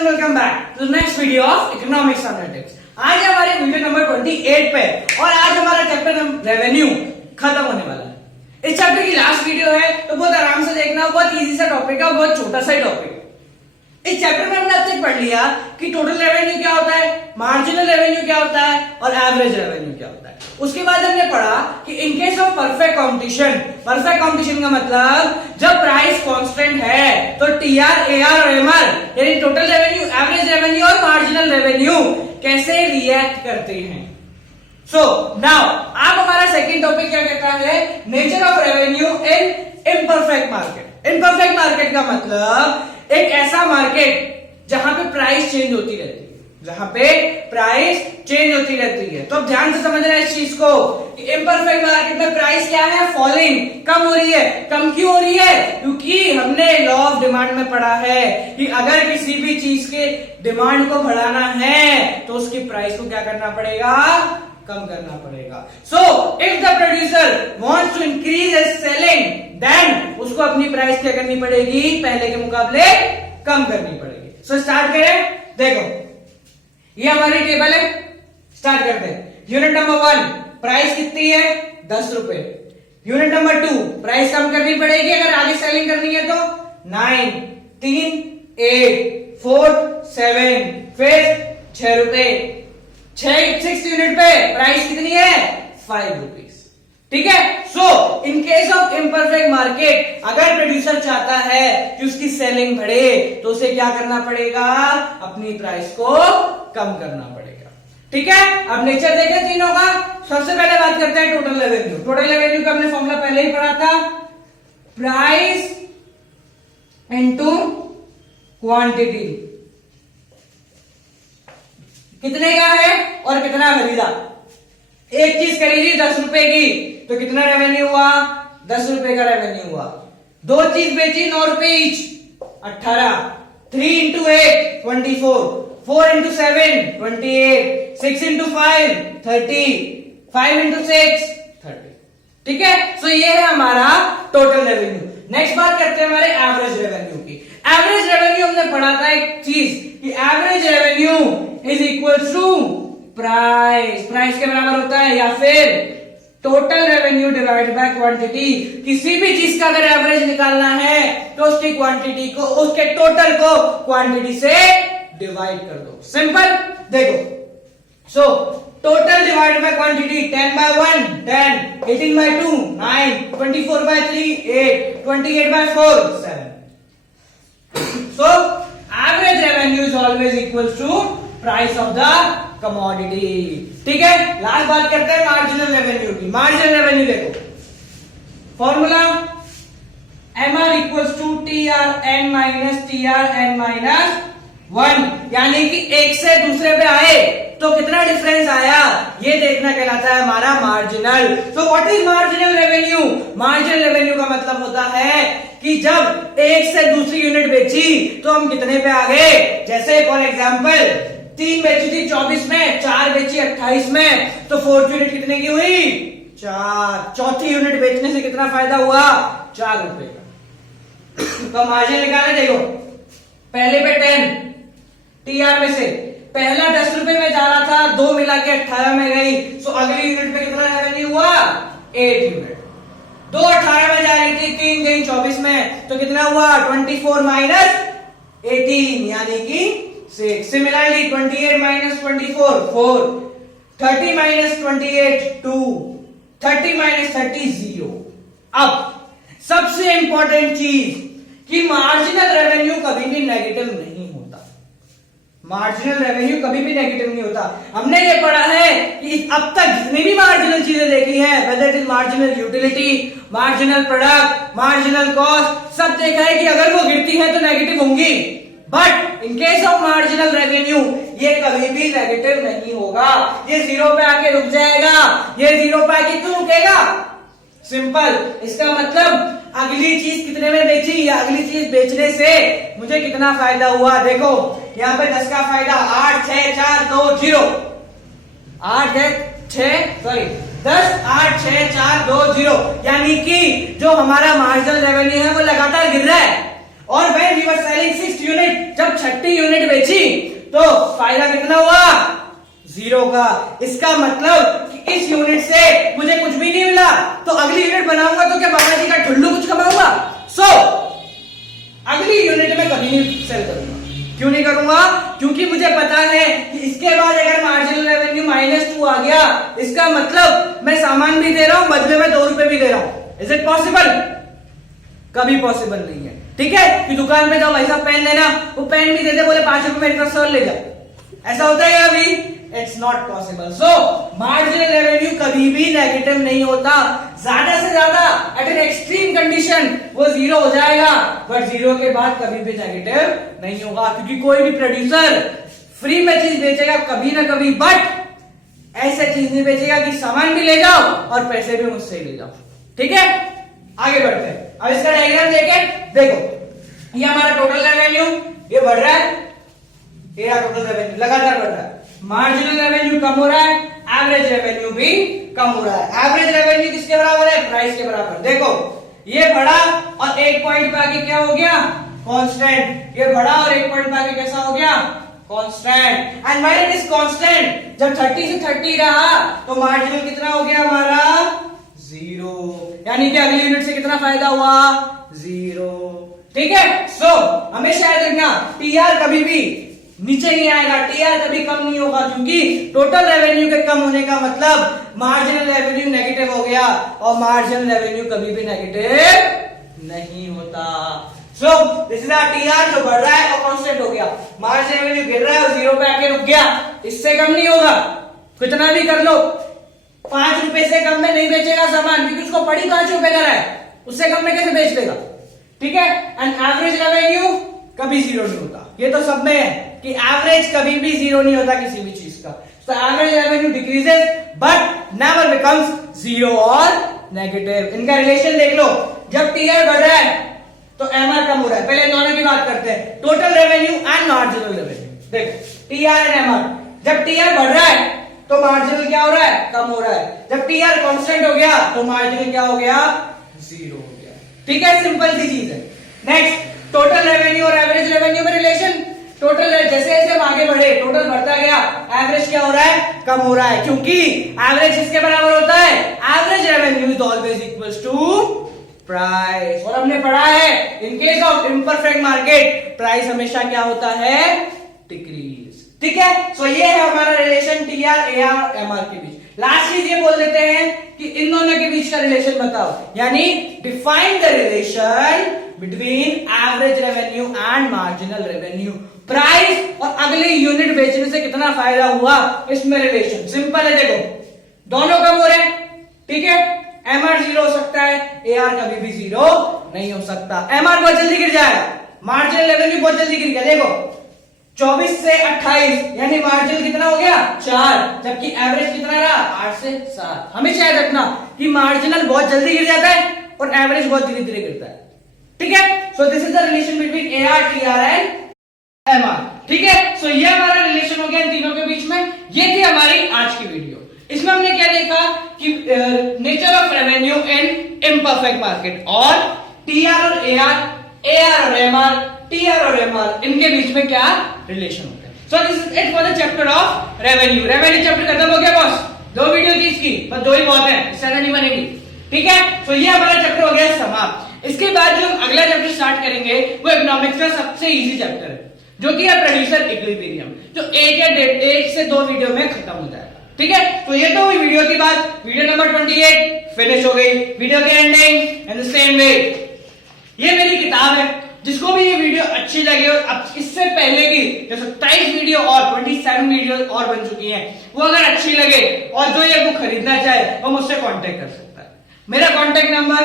And welcome back to next video of economics analytics. आज हमारे video number 28 पे और आज हमारा चैप्टर रेवेन्यू खत्म होने वाला है। इस चैप्टर की लास्ट वीडियो है तो बहुत आराम से देखना, बहुत इजी सा टॉपिक है, बहुत छोटा सा टॉपिक। इस चैप्टर में हमने अब तक पढ़ लिया कि टोटल रेवेन्यू क्या होता है, मार्जिनल रेवेन्यू क्या होता है और एवरेज रेवेन्यू क्या होता है। उसके बाद हमने पढ़ा कि इन केस ऑफ परफेक्ट कंपटीशन का मतलब जब प्राइस कांस्टेंट है तो टीआर, एआर और एमआर यानी टोटल रेवेन्यू, एवरेज रेवेन्यू और मार्जिनल रेवेन्यू कैसे रिएक्ट करते हैं। सो नाउ अब हमारा सेकंड टॉपिक क्या कहता है, nature of revenue in imperfect market. Imperfect market का मतलब एक ऐसा मार्केट जहां पे प्राइस चेंज होती रहती है, तो अब ध्यान से समझना इस चीज को कि इम्परफेक्ट मार्केट में प्राइस क्या है, फॉलिंग, कम हो रही है। कम क्यों हो रही है? क्योंकि हमने लॉ ऑफ डिमांड में पढ़ा है कि अगर किसी भी चीज के डिमांड को बढ़ाना है तो उसकी प्राइस को क्या करना पड़ेगा, कम करना पड़ेगा। So if the producer wants to increase his selling then उसको अपनी प्राइस क्या करनी पड़ेगी, पहले के मुकाबले कम करनी पड़ेगी। सो स्टार्ट करें। देखो ये हमारी टेबल है, स्टार्ट करते हैं। यूनिट नंबर 1 प्राइस कितनी है, 10 रुपए। यूनिट नंबर 2 प्राइस कम करनी पड़ेगी अगर आगे सेलिंग करनी है तो 9, 3, 8, 4, 7, फिर 6 रुपए। 6 यूनिट पे प्राइस कितनी है, 5 रुपीज। ठीक है। So in case of imperfect market अगर प्रोड्यूसर चाहता है कि उसकी सेलिंग बढ़े तो उसे क्या करना पड़ेगा, अपनी प्राइस को कम करना पड़ेगा। ठीक है। अब नेचर देखें तीनों का। सबसे पहले बात करते हैं टोटल रेवेन्यू। टोटल रेवेन्यू का हमने फॉर्मूला पहले ही पढ़ा था, प्राइस इनटू क्वांटिटी। कितने का है और कितना खरीदा। एक चीज खरीदी 10 रुपए की तो कितना रेवेन्यू हुआ, 10 रुपए का रेवेन्यू हुआ। 2 चीज बेची 9 रुपए each, 18। 3 into 8 24, 4 into 7 28, 6 into 5 30, 5 into 6 30। ठीक है। सो ये है हमारा टोटल रेवेन्यू। नेक्स्ट बात करते हैं हमारे एवरेज रेवेन्यू की। एवरेज रेवेन्यू हमने पढ़ा था एक चीज कि average revenue is equal to price के बराबर होता है, या फिर total revenue divide by quantity. किसी भी चीज का अगर एवरेज निकालना है तो उसकी क्वांटिटी को, उसके टोटल को क्वांटिटी से डिवाइड कर दो। सिंपल। देखो so total divide by quantity 10 by 1 10, 18 by 2 9, 24 by 3 8, 28 by 4 7। So average revenue is always equal to price of the commodity. ठीक है। लास्ट बात करते हैं मार्जिनल रेवेन्यू की। मार्जिनल रेवेन्यू देखो formula MR equals to TRN minus TRN minus 1, यानी कि एक से दूसरे पे आए तो कितना डिफरेंस आया ये देखना कहलाता है हमारा marginal. So what is marginal revenue? Marginal revenue का मतलब होता है कि जब एक से दूसरी यूनिट बेची तो हम कितने पे आ गए। जैसे फॉर एग्जांपल 3 बेची थी 24 में, 4 बेची 28 में, तो 4th यूनिट कितने की हुई, 4। चौथी यूनिट बेचने से कितना फायदा हुआ, 4 रुपए का। तो मार्जिन निकाले। देखो पहले पे 10 टीआर में से पहला 10 रुपए में जा रहा था, 2 मिला के 18 में गई। सो अगली यूनिट पे कितना रेवेन्यू हुआ, 8 यूनिट। 2 18 में जा रही थी, 3 गई 24 में, तो कितना हुआ 24 माइनस 18 यानी कि 6। Similarly 28 minus 24 4, 30 minus 28 2, 30 minus 30 0। अब सबसे इंपॉर्टेंट चीज कि मार्जिनल रेवेन्यू कभी भी नेगेटिव नहीं होता। मार्जिनल रेवेन्यू कभी भी नेगेटिव नहीं होता। हमने ये पढ़ा है कि अब तक जितनी भी मार्जिनल चीजें देखी है, whether it is marginal utility, marginal product, marginal cost, सब देखा है कि अगर वो गिरती है तो नेगेटिव होंगी। But in case of marginal revenue ये कभी भी नेगेटिव नहीं होगा। ये 0 पे आके रुक जाएगा। ये 0 पे आके क्यों रुकेगा? सिंपल। इसका मतलब अगली चीज कितने में बेची या अगली चीज बेचने से मुझे कितना फायदा हुआ। देखो यहाँ पे 10 का फायदा 8 6 4 2 0, 8 6 सॉरी 10 8 6 4 2 0, यानी कि जो हमारा मार्जिनल रेवेन्यू है वो लगातार गिर रहा है। और when we were selling 6th unit, जब 6ठी यूनिट बेची तो फायदा कितना हुआ? 0 का। इसका मतलब कि इस यूनिट से मुझे कुछ भी नहीं मिला, तो अगली यूनिट बनाऊंगा तो क्या बाबा जी का ठुल्लू कुछ कमाऊंगा? अगली यूनिट में कभी नहीं सेल करूंगा। क्यों नहीं करूंगा? क्योंकि मुझे पता है कि इसके बाद अगर मार्जिनल रेवेन्यू -2 आ गया, इसका मतलब मैं सामान भी दे रहा हूं, बदले में 2 रुपए भी दे रहा हूं। Is it possible? कभी पॉसिबल नहीं है। ठीक है कि दुकान पे जाओ, भाई साहब पेन लेना, वो पेन भी दे दे, बोले 5 रुपए मेरे तरफ से ले जाओ, ऐसा होता है अभी? It's not possible. So marginal revenue कभी भी नेगेटिव नहीं होता, ज्यादा से ज्यादा एट एन एक्सट्रीम कंडीशन वो 0 हो जाएगा, बट 0 के बाद कभी भी नेगेटिव नहीं होगा, क्योंकि कोई भी प्रोड्यूसर फ्री में चीज बेचेगा कभी ना कभी, बट ऐसे चीज नहीं बेचेगा कि सामान भी ले जाओ और पैसे भी मुझसे ही ले जाओ। ठीक है, आगे बढ़ते हैं। अब इसका डायग्राम देखें, देखो ये हमारा टोटल रेवेन्यू, ये बढ़ रहा है, ये टोटल रेवेन्यू लगातार बढ़ रहा है, मार्जिनल रेवेन्यू कम हो रहा है, एवरेज रेवेन्यू भी कम हो रहा है। एवरेज रेवेन्यू किसके बराबर है? प्राइस के बराबर। देखो ये बढ़ा और 1 पॉइंट पे आके क्या हो गया? कांस्टेंट। ये बढ़ा और 1 पॉइंट पे आके कैसा हो गया? Constant. And when it is constant, जब 30 से 30 रहा तो मार्जिनल कितना हो गया हमारा? 0। यानी कि अगली यूनिट से कितना फायदा हुआ? 0। ठीक है, सो हमेशा याद रखना टीआर कभी भी नीचे नहीं आएगा, टीआर कभी कम नहीं होगा, क्योंकि टोटल रेवेन्यू के कम होने का मतलब मार्जिनल रेवेन्यू नेगेटिव हो गया, और मार्जिनल रेवेन्यू कभी भी नेगेटिव नहीं होता। So this is our TR जो बढ़ रहा है और कांस्टेंट हो गया, मार्जिनल रेवेन्यू गिर रहा है और 0 पे आके रुक गया, इससे कम नहीं होगा, कितना भी कर लो। 5 रुपए से कम में नहीं बेचेगा सामान, क्योंकि उसको पड़ी 5 रुपए का है, उससे कम में कैसे बेच देगा? ठीक है, एंड एवरेज रेवेन्यू कभी 0 नहीं होता, ये तो सब में है कि एवरेज कभी भी 0 नहीं होता किसी भी चीज का। तो average revenue decreases but never becomes 0 और नेगेटिव। इनका रिलेशन देख लो, जब टीआर बढ़ रहा है तो एमआर कम हो रहा है। पहले दोनों की बात करते हैं, total revenue and marginal revenue. देखो टीआर एंड एमआर, जब टीआर बढ़ रहा है तो मार्जिनल क्या हो रहा है? कम हो रहा है। जब टीआर कांस्टेंट हो गया तो मार्जिनल क्या हो गया? 0 हो गया। ठीक है, सिंपल सी चीज है। नेक्स्ट, टोटल रेवेन्यू और एवरेज रेवेन्यू में रिलेशन। टोटल जैसे जैसे हम आगे बढ़े टोटल बढ़ता गया, एवरेज क्या हो रहा है? कम हो रहा है, क्योंकि एवरेज किसके बराबर होता है? Average revenue is always equals to price. और हमने पढ़ा है in case of imperfect market price हमेशा क्या होता है? डिक्रीज। ठीक है, सो ये है हमारा रिलेशन टीआर, एआर, एमआर के बीच। लास्ट चीज ये बोल देते हैं कि इन दोनों के बीच का रिलेशन बताओ, यानी define the relation between average revenue and marginal revenue. Price और अगली यूनिट बेचने से कितना फायदा हुआ, इसमें रिलेशन सिंपल है। देखो दोनों कम हो रहे हैं, ठीक है, एमआर 0 हो सकता है, एआर कभी भी 0 नहीं हो सकता। एमआर बहुत जल्दी गिर जाएगा, मार्जिनल रेवेन्यू बहुत जल्दी गिर गया। देखो 24 से 28 यानी मार्जिनल कितना हो गया? 4, जबकि एवरेज कितना रहा? 8 से 7। हमेशा याद रखना कि मार्जिनल बहुत जल्दी गिर जाता है और एवरेज बहुत धीरे धीरे गिरता है। ठीक है, सो this is the relation between AR, TR and MR. ठीक है, सो ये हमारा रिलेशन हो गया इन तीनों के बीच में। ये थी हमारी आज की वीडियो। इसमें हमने क्या देखा कि nature of revenue in imperfect market, और टीआर और एआर, एआर और एमआर, टीआर और एमआर, इनके बीच में क्या रिलेशन होता है। सो this is it for the chapter of revenue. Revenue chapter खत्म हो गया बॉस, 2 वीडियो थी इसकी, बस 2 ही बहुत है, इससे ज्यादा नहीं बनेगी। ठीक है, तो ये हमारा चैप्टर हो गया समाप्त। इसके बाद जो हम अगला चैप्टर स्टार्ट करेंगे वो इकोनॉमिक्स का सबसे इजी चैप्टर है, जो कि है प्रोड्यूसर इक्विलिब्रियम, जो 1 से 2 वीडियो में खत्म हो जाएगा। ठीक है, तो ये तो हुई वीडियो की बात। वीडियो नंबर 28 फिनिश हो गई। वीडियो की ending in the same way. ये मेरी किताब है, जिसको भी ये वीडियो अच्छी लगे, और अब इससे पहले की जो 27 वीडियो और 27 वीडियो और बन चुकी हैं, वो अगर अच्छी लगे और जो ये बुक खरीदना चाहे वो मुझसे कांटेक्ट कर सकता है। मेरा कांटेक्ट नंबर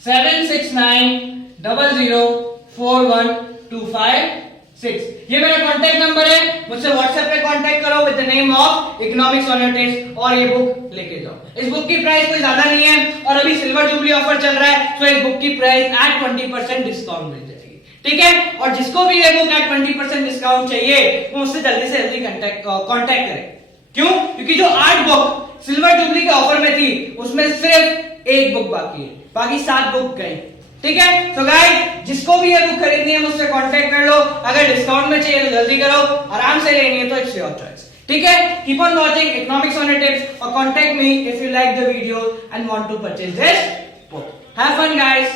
7690041256। ये मेरा कांटेक्ट नंबर है, मुझसे व्हाट्सएप पे कांटेक्ट करो with the name of economics on your test, और ये बुक लेके जाओ। इस बुक की प्राइस कोई ज्यादा नहीं है, और अभी सिल्वर जुबली ऑफर चल रहा है, तो इस बुक की प्राइस एट 20% डिस्काउंट मिल जाएगी। ठीक है, और जिसको भी ये बुक एट 20% डिस्काउंट चाहिए वो मुझसे जल्दी से जल्दी कांटेक्ट करें। क्यों? क्योंकि जो 8 बुक सिल्वर जुबली के ऑफर में थी, उसमें सिर्फ 1 बुक बाकी है, बाकी 7 बुक गए। ठीक है। तो गाइस जिसको भी ये बुक खरीदनी है मुझसे कांटेक्ट कर लो, अगर डिस्काउंट में चाहिए तो जल्दी करो, आराम से लेनी है तो इट्स योर चॉइस, ठीक है। Keep on watching economics on tips और contact me if you like the video and want to purchase this book. Have fun guys.